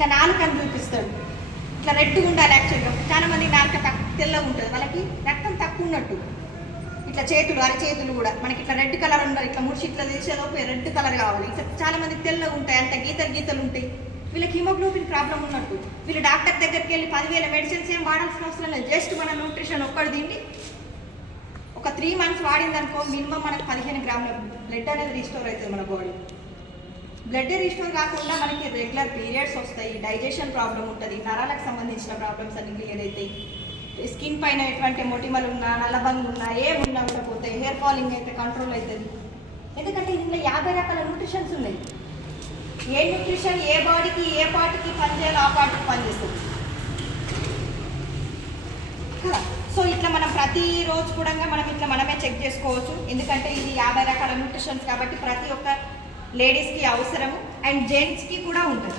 ఇట్లా నాలుకని చూపిస్తాడు, ఇట్లా రెడ్గా ఉండాలి. యాక్చువల్గా చాలా మంది నాలుక తెల్లగా ఉంటుంది, వాళ్ళకి రక్తం తక్కువ ఉన్నట్టు. ఇట్లా చేతులు అరచేతులు కూడా మనకి ఇట్లా రెడ్ కలర్ ఉండాలి, ఇట్లా ముడిచి ఇట్లా తీసేలోపు రెడ్ కలర్ కావాలి. ఇట్లా చాలా మంది తెల్లగా ఉంటాయి, అంత గీతలు ఉంటాయి. వీళ్ళకి హిమోగ్లోబిన్ ప్రాబ్లం ఉన్నట్టు. వీళ్ళు డాక్టర్ దగ్గరికి వెళ్ళి 10,000 మెడిసిన్స్ ఏం వాడాల్సిన అవసరం లేదు. జస్ట్ మన న్యూట్రిషన్ ఒక్కటి తిండి ఒక 3 months వాడిందనుకో మినిమం మనకు 15 గ్రాముల బ్లడ్ అనేది రీస్టోర్ అవుతుంది మన బాడీ. బ్లడ్ రీస్టోర్ కాకుండా మనకి రెగ్యులర్ పీరియడ్స్ వస్తాయి, డైజెషన్ ప్రాబ్లం ఉంటుంది, నరాలకు సంబంధించిన ప్రాబ్లమ్స్ అన్ని క్లియర్ అవుతాయి. స్కిన్ పైన ఎటువంటి మొటిమలు ఉన్నా, నల్లబంగు ఉన్నా, ఏమున్నా కూడా పోతాయి. హెయిర్ ఫాలింగ్ అయితే కంట్రోల్ అవుతుంది. ఎందుకంటే ఇందులో 50 రకాల న్యూట్రిషన్స్ ఉన్నాయి. ఏ న్యూట్రిషన్ ఏ బాడీకి ఏ పార్ట్కి పనిచేయాలో ఆ పార్ట్కి పనిచేస్తుంది కదా. సో ఇట్లా మనం ప్రతిరోజు కూడా మనం ఇట్లా మనమే చెక్ చేసుకోవచ్చు. ఎందుకంటే ఇది 50 రకాల న్యూట్రిషన్స్ కాబట్టి ప్రతి ఒక్క లేడీస్కి అవసరము, అండ్ జెంట్స్కి కూడా ఉంటుంది.